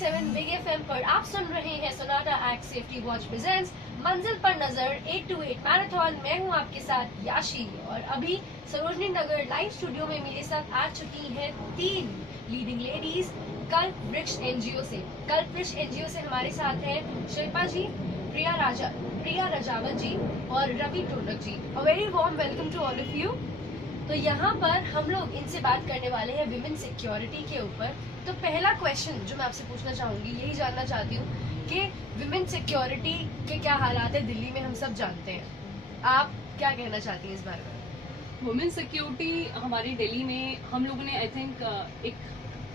90.7 big FM पर आप सुन रहे हैं Sonata act safety watch presents मंजिल पर नजर 8 to 8 मैराथन। मैं हूं आपके साथ याशी और अभी सरोजनी नगर लाइव स्टूडियो में मेरे साथ आ चुकी हैं 3 लीडिंग लेडीज कल्प वृक्ष एनजीओ से। कल्प वृक्ष एनजीओ से हमारे साथ हैं शिल्पा जी, प्रिया रजावत जी और Ravi Todak ji. A very warm welcome to all of you. तो यहाँ पर हम लोग इनसे बात करने वाले हैं विमेन सिक्योरिटी के ऊपर। तो पहला क्वेश्चन जो मैं आपसे पूछना चाहूंगी, यही जानना चाहती हूँ कि विमेन सिक्योरिटी के क्या हालात है दिल्ली में, हम सब जानते हैं। आप क्या कहना चाहती हैं इस बारे में? वुमेन सिक्योरिटी हमारी दिल्ली में हम लोगों ने आई थिंक एक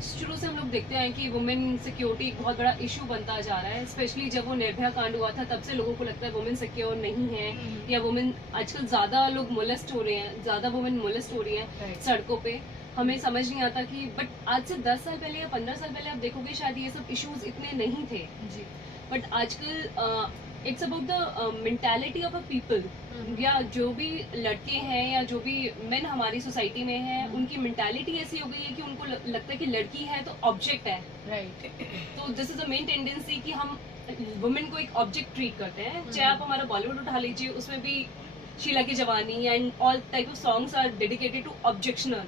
शुरू से हम लोग देखते हैं कि वुमेन सिक्योरिटी एक बहुत बड़ा इशू बनता जा रहा है। स्पेशली जब वो निर्भया कांड हुआ था तब से लोगों को लगता है वुमेन सिक्योर नहीं है, या वुमेन आजकल ज़्यादा लोग मोलेस्ट हो रहे हैं, ज़्यादा वुमेन मोलेस्ट हो रही हैं सड़कों पे। हमें समझ नहीं आता कि बट आज से 10 साल पहले या 15 साल पहले आप देखोगे शायद ये सब इश्यूज इतने नहीं थे जी। बट आजकल it's about the mentality of a people, या जो भी लड़के हैं या जो भी मेन हमारी सोसाइटी में हैं उनकी मेंटालिटी ऐसी हो गई है कि उनको लगता है कि लड़की है तो ऑब्जेक्ट है। राइट। तो this is the main tendency कि हम वुमेन को एक ऑब्जेक्ट ट्रीट करते हैं। चाहे आप हमारा बॉलीवुड उठा लीजिए, उसमें भी शीला की जवानी and all type of songs are dedicated to objectional,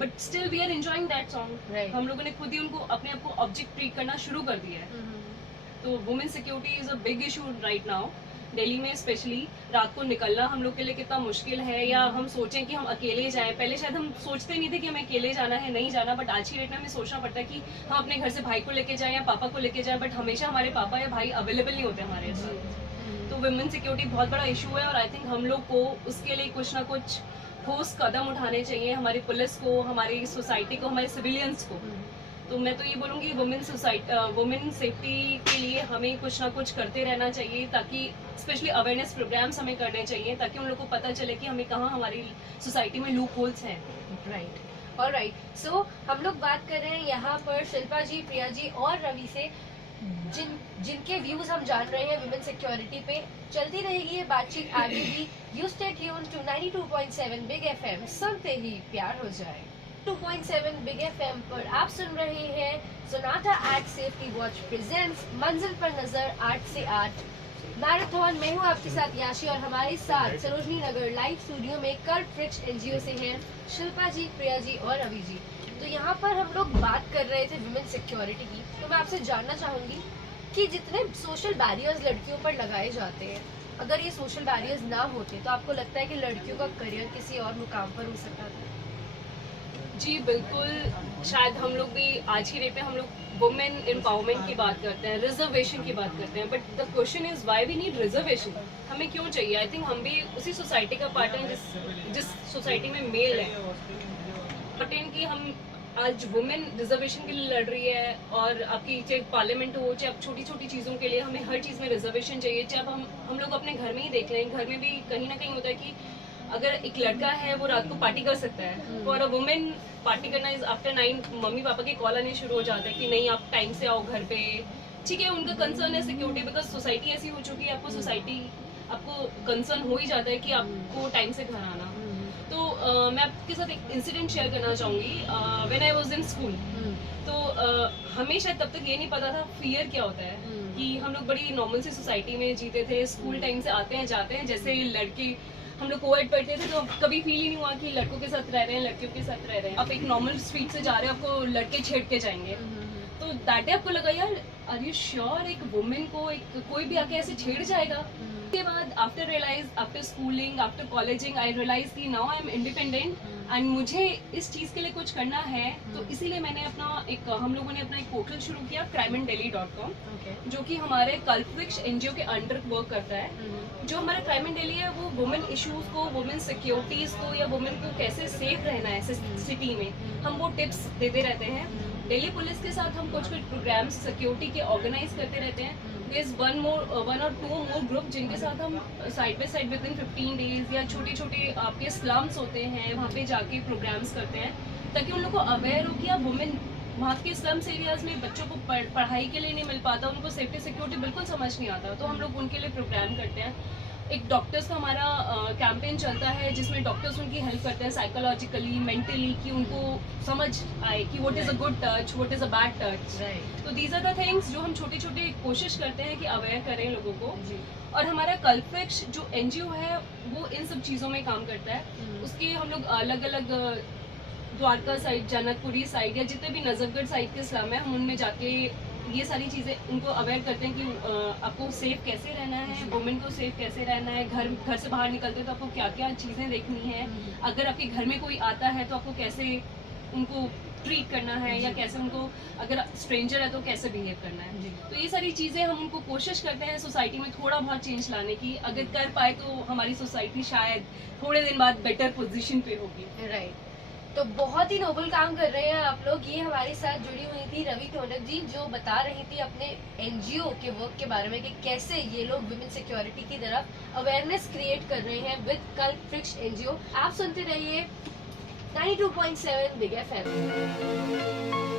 but still we are enjoying that song. हम लोगों ने खुद ही उनको अपने आप को ऑब्जेक्ट ट्रीट करना शुरू कर दिया है। तो women security is a big issue right now Delhi में। स्पेशली रात को निकलना हम लोग के लिए कितना मुश्किल है, या हम सोचें कि हम अकेले जाएं। पहले शायद हम सोचते नहीं थे कि हमें अकेले जाना है, नहीं जाना, बट आज की डेट में हमें सोचना पड़ता है कि हम अपने घर से भाई को लेके जाएं या पापा को लेके जाएं, बट हमेशा हमारे पापा या भाई अवेलेबल नहीं होते हमारे साथ। तो वुमेन सिक्योरिटी बहुत बड़ा इशू है और आई थिंक हम लोग को उसके लिए कुछ ना कुछ ठोस कदम उठाने चाहिए, हमारी पुलिस को, हमारी सोसाइटी को, हमारे सिविलियंस को। तो मैं तो ये बोलूँगी वुमेन सेफ्टी के लिए हमें कुछ ना कुछ करते रहना चाहिए, ताकि स्पेशली अवेयरनेस प्रोग्राम्स हमें करने चाहिए ताकि उन लोगों को पता चले कि हमें कहाँ हमारी सोसाइटी में लूप होल्स हैं। राइट। ऑलराइट, सो हम लोग बात कर रहे हैं यहाँ पर शिल्पा जी, प्रिया जी और रवि से, जिनके व्यूज हम जान रहे हैं विमेन सिक्योरिटी पे। चलती रहेगी ये बातचीट आगे भी। You stay tune to 92.7 big FM, सुनते ही प्यार हो जाए। 2.7 बिग एफएम पर आप सुन रहे हैं Sonata act safety watch presents मंजिल पर नजर 8 से 8 मैराथन। मैं हूँ आपके साथ याशी और हमारे साथ सरोजनी नगर लाइव स्टूडियो में कल्प वृक्ष एनजीओ से हैं शिल्पा जी, प्रिया जी और रवि जी। तो यहाँ पर हम लोग बात कर रहे थे विमेन सिक्योरिटी की। तो मैं आपसे जानना चाहूंगी कि जितने सोशल बैरियर्स लड़कियों पर लगाए जाते हैं, अगर ये सोशल बैरियर्स ना होते तो आपको लगता है कि लड़कियों का करियर किसी और मुकाम पर हो सकता था? जी बिल्कुल। शायद हम लोग भी आज की डेट में हम लोग वुमेन एम्पावरमेंट की बात करते हैं, रिजर्वेशन की बात करते हैं, but the question is why we need reservation. हमें क्यों चाहिए? आई थिंक हम भी उसी सोसाइटी का पार्ट हैं जिस सोसाइटी में मेल है। बट कि हम आज वुमेन रिजर्वेशन के लिए लड़ रही है, और आपकी चाहे पार्लियामेंट हो, चाहे आप छोटी छोटी चीज़ों के लिए हमें हर चीज़ में रिजर्वेशन चाहिए। चाहे अब हम लोग अपने घर में ही देख लें, घर में भी कहीं ना कहीं होता है कि अगर एक लड़का है वो रात को पार्टी कर सकता है, फॉर अ वुमेन पार्टी करना इज आफ्टर 9 मम्मी पापा के कॉल आने शुरू हो जाते हैं कि नहीं आप टाइम से आओ घर पे। ठीक है, उनका कंसर्न है सिक्योरिटी, बिकॉज सोसाइटी ऐसी हो चुकी है, आपको कंसर्न हो ही जाता है कि आपको टाइम से घर आना। तो मैं आपके साथ एक इंसिडेंट शेयर करना चाहूँगी। When I was in school, तो हमें शायद तब तक ये नहीं पता था फियर क्या होता है, कि हम लोग बड़ी नॉर्मल सी सोसाइटी में जीते थे। स्कूल टाइम से आते हैं जाते हैं, जैसे लड़के हम लोग कोएड पढ़ते थे तो कभी फील ही नहीं हुआ कि लड़कों के साथ रह रहे हैं, लड़कियों के साथ रह रहे हैं। आप एक नॉर्मल स्ट्रीट से जा रहे हो, आपको लड़के छेड़ के जाएंगे, तो दैट डे आपको लगा यार आर यू श्योर एक वुमेन को कोई भी आके ऐसे छेड़ जाएगा? उसके बाद आफ्टर स्कूलिंग, आफ्टर कॉलेजिंग आई रियलाइज कि now I am independent and मुझे इस चीज़ के लिए कुछ करना है। तो इसीलिए मैंने हम लोगों ने अपना एक पोर्टल शुरू किया crimeanddelhi.com, जो कि हमारे कल्प वृक्ष एनजीओ के अंडर वर्क करता है। जो हमारा क्राइम एंड डेली है वो वुमेन इश्यूज को, वुमेन सिक्योरिटीज को, या वुमेन को कैसे सेफ रहना है सिटी में, हम वो टिप्स देते रहते हैं। दिल्ली पुलिस के साथ हम कुछ प्रोग्राम्स सिक्योरिटी के ऑर्गेनाइज करते रहते हैं। देयर इज वन और टू मोर ग्रुप जिनके साथ हम side by side with in 15 days या छोटे छोटे आपके स्लम्स होते हैं वहाँ पे जाके प्रोग्राम्स करते हैं, ताकि उन लोग को अवेयर हो कि आप वुमेन वहाँ के स्लम्स एरियाज में बच्चों को पढ़ाई के लिए नहीं मिल पाता, उनको सेफ्टी सिक्योरिटी बिल्कुल समझ नहीं आता, तो हम लोग उनके लिए प्रोग्राम करते हैं। एक डॉक्टर्स का हमारा कैंपेन चलता है जिसमें डॉक्टर्स उनकी हेल्प करते हैं साइकोलॉजिकली, मेंटली, कि उनको समझ आए कि what is a good touch, what is a bad touch. Right तो दीज आर द थिंग्स जो हम छोटे छोटे कोशिश करते हैं कि अवेयर करें लोगों को। जी। और हमारा कल्पवृक्ष जो एनजीओ है वो इन सब चीज़ों में काम करता है। उसके हम लोग अलग अलग द्वारका साइड, जनकपुरी साइड या जितने भी नजरगढ़ साइड के स्लम है, हम उनमें जाके ये सारी चीज़ें उनको अवेयर करते हैं कि आपको सेफ कैसे रहना है, वुमेन को सेफ कैसे रहना है, घर से बाहर निकलते तो आपको क्या क्या चीज़ें देखनी है, अगर आपके घर में कोई आता है तो आपको कैसे उनको ट्रीट करना है, या कैसे उनको, अगर स्ट्रेंजर है तो कैसे बिहेव करना है। जी। तो ये सारी चीज़ें हम उनको कोशिश करते हैं सोसाइटी में थोड़ा बहुत चेंज लाने की। अगर कर पाए तो हमारी सोसाइटी शायद थोड़े दिन बाद बेटर पोजीशन पे होगी। राइट। तो बहुत ही नोबल काम कर रहे हैं आप लोग। ये हमारे साथ जुड़ी हुई थी रवि टोनक जी, जो बता रही थी अपने एनजीओ के वर्क के बारे में कि कैसे ये लोग विमेन सिक्योरिटी की तरफ अवेयरनेस क्रिएट कर रहे हैं विद कल्पवृक्ष एनजीओ। आप सुनते रहिए 92.7 बिग एफएम।